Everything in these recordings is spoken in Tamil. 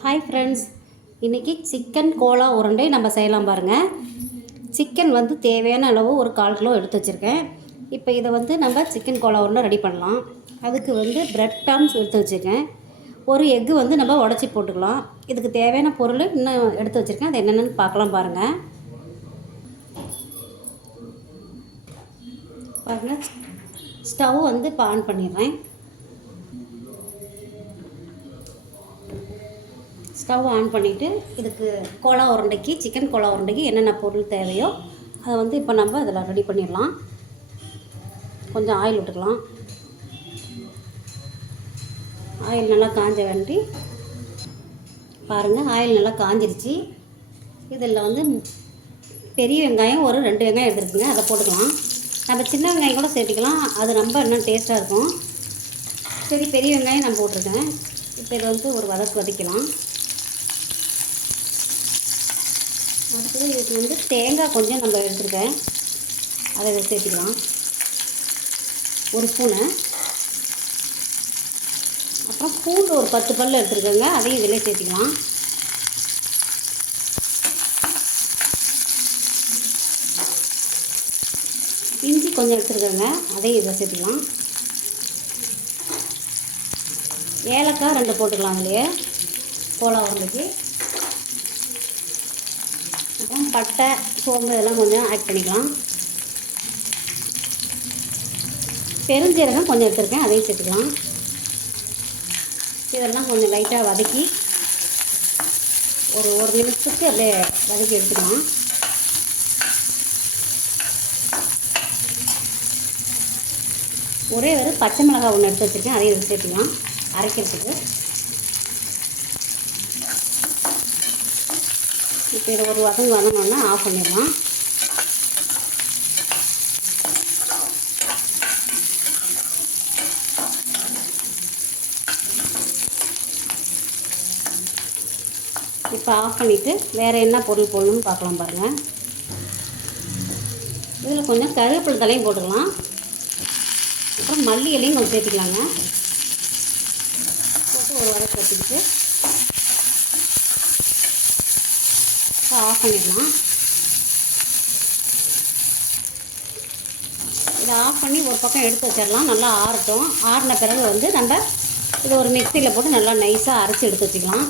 ஹாய் ஃப்ரெண்ட்ஸ் இன்றைக்கி சிக்கன் கோலா உருண்டை நம்ம செய்யலாம் பாருங்கள் சிக்கன் வந்து தேவையான அளவு ஒரு கால் கிலோ எடுத்து வச்சுருக்கேன். இப்போ இதை வந்து நம்ம சிக்கன் கோலா உருண்டை ரெடி பண்ணலாம். அதுக்கு வந்து ப்ரெட் டாம்ஸ் எடுத்து வச்சுருக்கேன். ஒரு எக்கு வந்து நம்ம உடச்சி போட்டுக்கலாம். இதுக்கு தேவையான பொருள் இன்னும் எடுத்து வச்சுருக்கேன். அது என்னென்னு பார்க்கலாம் பாருங்கள் பாருங்கள் ஸ்டவ் வந்து இப்போ ஆன் பண்ணிடுறேன். ஸ்டவ் ஆன் பண்ணிவிட்டு இதுக்கு கோலா உருண்டைக்கு சிக்கன் கோலா உருண்டைக்கு என்னென்ன பொருள் தேவையோ அதை வந்து இப்போ நம்ம அதில் ரெடி பண்ணிடலாம். கொஞ்சம் ஆயில் விட்டுக்கலாம். ஆயில் நல்லா காஞ்ச வேண்டி பாருங்கள் ஆயில் நல்லா காஞ்சிருச்சு. இதில் வந்து பெரிய வெங்காயம் ஒரு ரெண்டு வெங்காயம் எடுத்துருக்குங்க அதை போட்டுக்கலாம். நம்ம சின்ன வெங்காயம் கூட சேர்த்துக்கலாம் அது ரொம்ப இன்னும் டேஸ்ட்டாக இருக்கும். சரி பெரிய வெங்காயம் நான் போட்டிருக்கேன். இப்போ இதை வந்து ஒரு வதக்கு வதக்கலாம். அடுத்தது இதுக்கு வந்து தேங்காய் கொஞ்சம் நம்ம எடுத்துருக்கேன். அதை இதை சேர்த்துக்கலாம். ஒரு ஸ்பூனு அப்புறம் பூண்டு ஒரு பத்து பல் எடுத்துருக்கோங்க. அதையும் இதிலே சேர்த்துக்கலாம். இஞ்சி கொஞ்சம் எடுத்துருக்கோங்க. அதையும் இதில் சேர்த்துக்கலாம். ஏலக்காய் ரெண்டு போட்டுக்கலாம் அதுலேயே கோலா உருண்டைக்கு. அப்புறம் பட்டை சோம்பு இதெல்லாம் கொஞ்சம் ஆட் பண்ணிக்கலாம். பெருஞ்சீரகம் கொஞ்சம் எடுத்துருக்கேன். அதையும் சேர்த்துக்கலாம். இதெல்லாம் கொஞ்சம் லைட்டாக வதக்கி ஒரு ஒரு நிமிஷத்துக்கு அப்படியே வதக்கி எடுத்துக்கலாம். ஒரே ஒரு பச்சை மிளகாய் ஒன்று எடுத்து வச்சுருக்கேன். அதையும் எடுத்து சேர்த்துக்கலாம். அரைக்கிறதுக்கு. இதை ஒரு வதங்க வதங்கினோன்னா ஆஃப் பண்ணிடலாம். இப்போ ஆஃப் பண்ணிவிட்டு வேறு என்ன பொருள் போடணும்னு பார்க்கலாம் பாருங்கள் இதில் கொஞ்சம் கருவேப்பிலை தலையும் போட்டுக்கலாம். அப்புறம் மல்லி இலையும் கொஞ்சம் சேர்த்துக்கலாங்க. போட்டு ஒரு வாரம் சேர்த்துக்கிட்டு இப்போ ஆஃப் பண்ணிடலாம். இதை ஆஃப் பண்ணி ஒரு பக்கம் எடுத்து வச்சிடலாம். நல்லா ஆறட்டும். ஆறின பிறகு வந்து நம்ம இதை ஒரு மிக்சியில் போட்டு நல்லா நைஸாக அரைச்சி எடுத்து வச்சுக்கலாம்.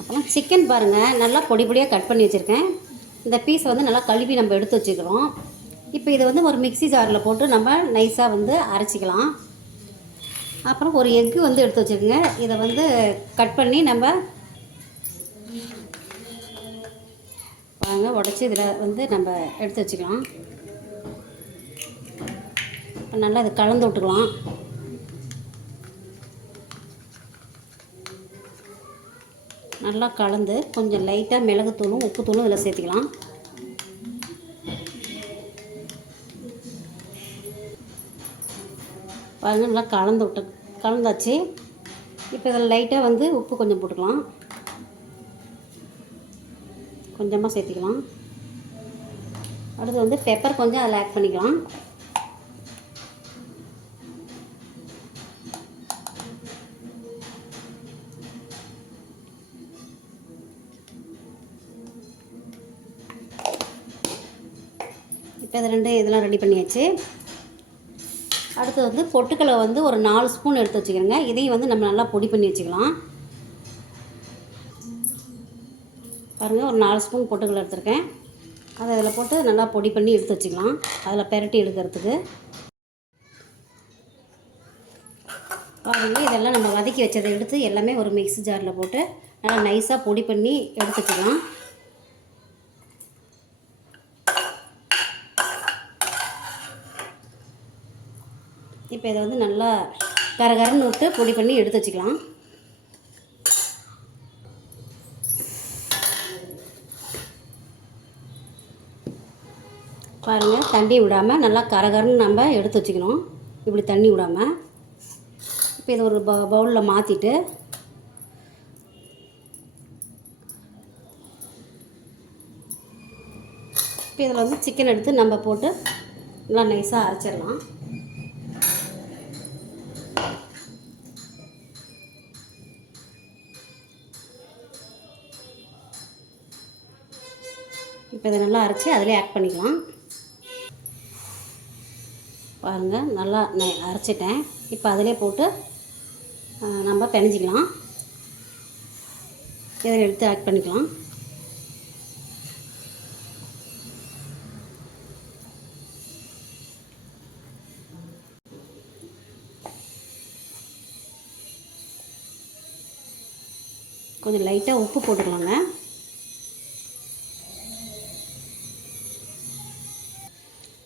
அப்புறம் சிக்கன் பாருங்கள் நல்லா பொடி பொடியாக கட் பண்ணி வச்சுருக்கேன். இந்த பீஸை வந்து நல்லா கழுவி நம்ம எடுத்து வச்சுக்கிறோம். இப்போ இதை வந்து ஒரு மிக்ஸி ஜாரில் போட்டு நம்ம நைஸாக வந்து அரைச்சிக்கலாம். அப்புறம் ஒரு எக்கு வந்து எடுத்து வச்சுருக்கோங்க இதை வந்து கட் பண்ணி நம்ம வாங்க உடச்சி இதில் வந்து நம்ம எடுத்து வச்சுக்கலாம். இப்போ நல்லா இது கலந்து விட்டுக்கலாம். நல்லா கலந்து கொஞ்சம் லைட்டாக மிளகுத்தூளும் உப்புத்தூளும் இதில் சேர்த்துக்கலாம். பாருங்க நல்லா கலந்து விட்டு கலந்தாச்சு. இப்போ இதில் லைட்டாக வந்து உப்பு கொஞ்சம் போட்டுக்கலாம். கொஞ்சமாக சேர்த்துக்கலாம். அடுத்து வந்து பெப்பர் கொஞ்சம் அதில் ஆட் பண்ணிக்கலாம். இப்போ இது ரெண்டு இதெல்லாம் ரெடி பண்ணியாச்சு. அடுத்து வந்து பொட்டுக்கடலை வந்து ஒரு நாலு ஸ்பூன் எடுத்து வச்சுக்கிறோங்க. இதையும் வந்து நம்ம நல்லா பொடி பண்ணி வச்சுக்கலாம். பாருங்கள் ஒரு நாலு ஸ்பூன் பொட்டுக்கடலை எடுத்திருக்கேன். அதை அதில் போட்டு நல்லா பொடி பண்ணி எடுத்து வச்சுக்கலாம். அதில் பெரட்டி எடுக்கிறதுக்கு. பாருங்கள் இதெல்லாம் நம்ம வதக்கி வச்சதை எடுத்து எல்லாமே ஒரு மிக்ஸி ஜாரில் போட்டு நல்லா நைஸாக பொடி பண்ணி எடுத்து வச்சுக்கலாம். இப்போ இதை வந்து நல்லா கரகரன்னு விட்டு பொடி பண்ணி எடுத்து வச்சுக்கலாம். பாருங்கள் தண்ணி விடாமல் நல்லா கரகரன்னு நம்ம எடுத்து வச்சுக்கணும். இப்படி தண்ணி விடாமல் இப்போ இதை ஒரு ப பவுலில் மாற்றிட்டு இப்போ இதில் வந்து சிக்கன் எடுத்து நம்ம போட்டு நல்லா நைஸாக அரைச்சிடலாம். இதை நல்லா அரைச்சி அதிலே ஆட் பண்ணிக்கலாம். பாருங்கள் நல்லா நான் அரைச்சிட்டேன். இப்போ அதிலே போட்டு நம்ம பிணைஞ்சிக்கலாம் இதில் எடுத்து ஆட் பண்ணிக்கலாம். கொஞ்சம் லைட்டாக உப்பு போட்டுக்கலாங்க.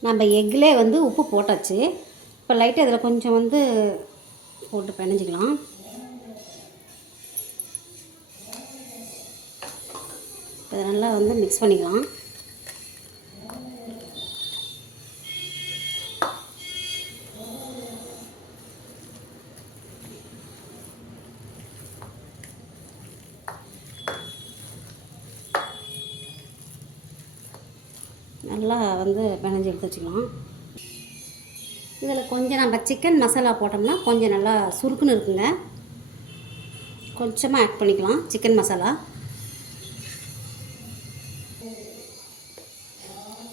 நம்ம எக்கிலே வந்து உப்பு போட்டாச்சு. இப்போ லைட்டாக இதில் கொஞ்சம் வந்து போட்டு பிணைஞ்சிக்கலாம். இதை நல்லா வந்து மிக்ஸ் பண்ணிக்கலாம். நல்லா வந்து பிணைஞ்சு எடுத்து வச்சுக்கலாம். இதில் கொஞ்சம் நம்ம சிக்கன் மசாலா போட்டோம்னா கொஞ்சம் நல்லா சுருக்குன்னு இருக்குங்க. கொஞ்சமாக ஆட் பண்ணிக்கலாம் சிக்கன் மசாலா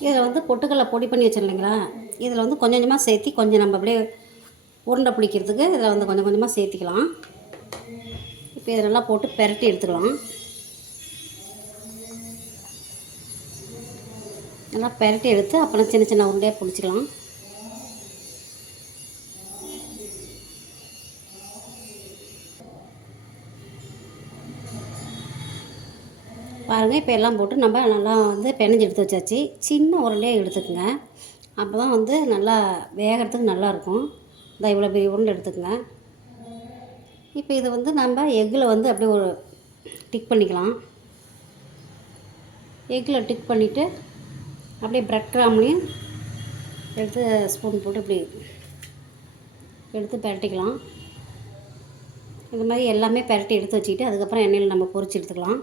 இதில் வந்து பொட்டுக்கடலை பொடி பண்ணி வச்சிருந்தீங்களா இதில் வந்து கொஞ்சம் கொஞ்சமாக சேர்த்தி கொஞ்சம் நம்ம அப்படியே உருண்டை பிடிக்கிறதுக்கு இதில் வந்து கொஞ்சம் கொஞ்சமாக சேர்த்திக்கலாம். இப்போ இதை நல்லா போட்டு பெரட்டி எடுத்துக்கலாம். நல்லா பெரட்டி எடுத்து அப்புறம் சின்ன சின்ன உருண்டையாக பிடிச்சிக்கலாம். பாருங்கள் இப்போ எல்லாம் போட்டு நம்ம நல்லா வந்து பிணைஞ்சு எடுத்து வச்சாச்சு. சின்ன உருண்டையாக எடுத்துக்கோங்க. அப்போ தான் வந்து நல்லா வேகிறதுக்கு நல்லாயிருக்கும் இந்த இவ்வளோ பெரிய உருண்டை எடுத்துக்கோங்க. இப்போ இதை வந்து நம்ம எக்கில் வந்து அப்படியே ஒரு டிக் பண்ணிக்கலாம். எக்கில் டிக் பண்ணிவிட்டு அப்படியே ப்ரெட் கிராம்லேயும் எடுத்து ஸ்பூன் போட்டு இப்படி எடுத்து பரட்டிக்கலாம். இந்த மாதிரி எல்லாமே பரட்டி எடுத்து வச்சுக்கிட்டு அதுக்கப்புறம் எண்ணெயில் நம்ம பொறிச்சு எடுத்துக்கலாம்.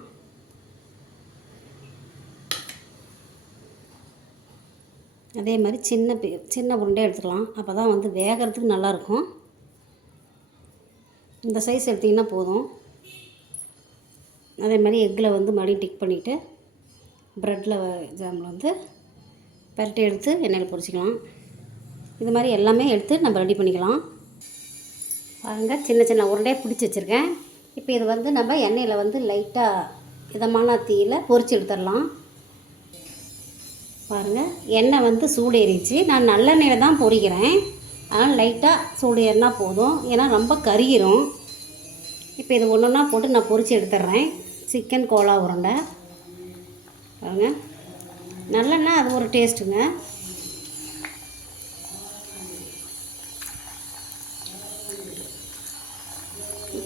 அதே மாதிரி சின்ன சின்ன உருண்டையாக எடுத்துக்கலாம். அப்போ தான் வந்து வேகிறதுக்கு நல்லாயிருக்கும். இந்த சைஸ் எடுத்திங்கன்னா போதும். அதே மாதிரி எக்கில் வந்து மறுபடியும் டிக் பண்ணிவிட்டு ப்ரெட்டில் ஜாமில் வந்து பரட்டி எடுத்து எண்ணெயில் பொரிச்சிக்கலாம். இது மாதிரி எல்லாமே எடுத்து நம்ம ரெடி பண்ணிக்கலாம். பாருங்கள் சின்ன சின்ன உருண்டையாக பிடிச்சி வச்சுருக்கேன். இப்போ இது வந்து நம்ம எண்ணெயில் வந்து லைட்டாக இதமான தீயில் பொரிச்சு எடுத்துடலாம். பாருங்கள் எண்ணெய் வந்து சூடேறிச்சு நான் நல்லெண்ணெயில் தான் பொரிக்கிறேன். அதனால் லைட்டாக சூடு ஏறினா போதும். ஏன்னா ரொம்ப கருகிரும். இப்போ இது ஒன்று ஒன்றா போட்டு நான் பொரித்து எடுத்துடுறேன். சிக்கன் கோலா உருண்டை. பாருங்கள் நல்லெண்ணெய் அது ஒரு டேஸ்ட்டுங்க.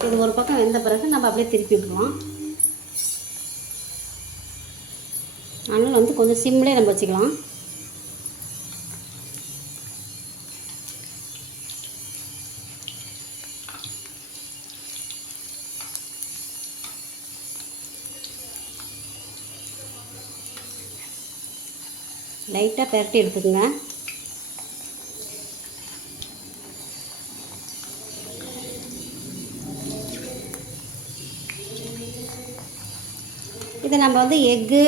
இது ஒரு பக்கம் வெந்த பிறகு நம்ம அப்படியே திருப்பி விட்டுருவோம். அதனால் வந்து கொஞ்சம் சிம்லேயே நம்ம வச்சுக்கலாம். லைட்டாக பெரட்டி எடுத்துக்கோங்க. இதை நம்ம வந்து எக்கு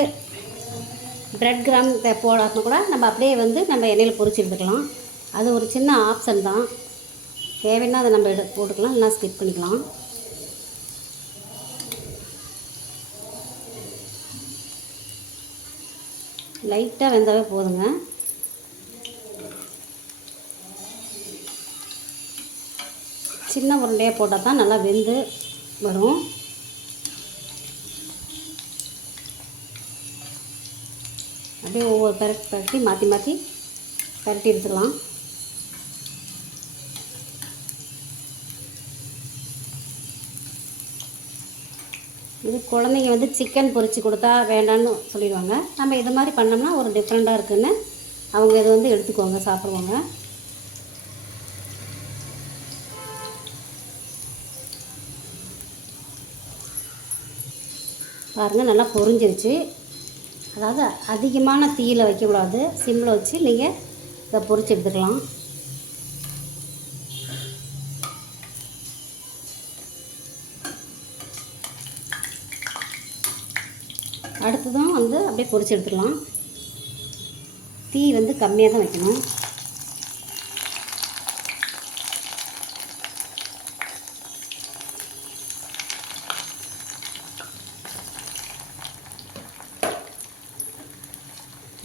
ப்ரெட் கிராம் போடாமல் கூட நம்ம அப்படியே வந்து நம்ம எண்ணெயில் பொரிச்சு எடுத்துக்கலாம். அது ஒரு சின்ன ஆப்ஷன் தான். தேவைன்னா அதை நம்ம எடு போட்டுக்கலாம் இல்லைனா ஸ்கிப் பண்ணிக்கலாம். லைட்டாக வெந்தாவே போதுங்க. சின்ன உருண்டையாக போட்டால் தான் நல்லா வெந்து வரும். அப்படியே ஒவ்வொரு பரட்டி பரட்டி மாற்றி மாற்றி பரட்டி எடுத்துக்கலாம். இது குழந்தைங்க வந்து சிக்கன் பொரித்து கொடுத்தா வேண்டான்னு சொல்லிடுவாங்க. நம்ம இது மாதிரி பண்ணோம்னா ஒரு டிஃப்ரெண்ட்டாக இருக்குதுன்னு அவங்க இதை வந்து எடுத்துக்குவாங்க சாப்பிடுவாங்க. பாருங்கள் நல்லா பொரிஞ்சிருச்சு. அதாவது அதிகமான தீயில் வைக்கக்கூடாது. சிம்மில் வச்சு நீங்கள் இதை பொரிச்சு எடுத்துக்கலாம். பொரிச்சு எடுத்துக்கலாம் தீ வந்து கம்மியாக தான் வைக்கணும்.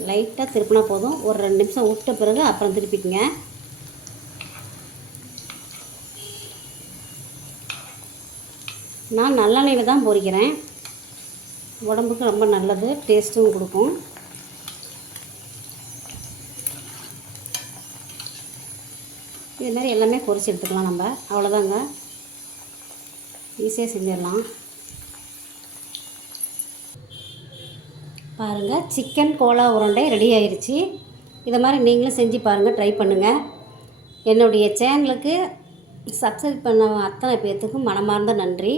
லைட்டாக திருப்பினா போதும். ஒரு ரெண்டு நிமிஷம் விட்ட பிறகு அப்புறம் திருப்பிக்குங்க. நான் நல்லெண்ணெயில் தான் பொறிக்கிறேன் உடம்புக்கு ரொம்ப நல்லது டேஸ்ட்டும் கொடுக்கும். இது மாதிரி எல்லாமே பொரிச்சு எடுத்துக்கலாம் நம்ம. அவ்வளோதாங்க. ஈஸியாக செஞ்சிடலாம். பாருங்கள் சிக்கன் கோலா உருண்டை ரெடி ஆயிடுச்சு இதை மாதிரி நீங்களும் செஞ்சு பாருங்கள் ட்ரை பண்ணுங்கள் என்னுடைய சேனலுக்கு சப்ஸ்கிரைப் பண்ண அத்தனை பேர்த்துக்கும் மனமார்ந்த நன்றி.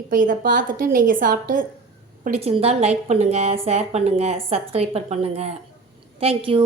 இப்போ இதை பார்த்துட்டு நீங்கள் சாப்பிட்டு பிடிச்சிருந்தால் லைக் பண்ணுங்கள் ஷேர் பண்ணுங்கள் சப்ஸ்கிரைபர் பண்ணுங்கள் தேங்க்யூ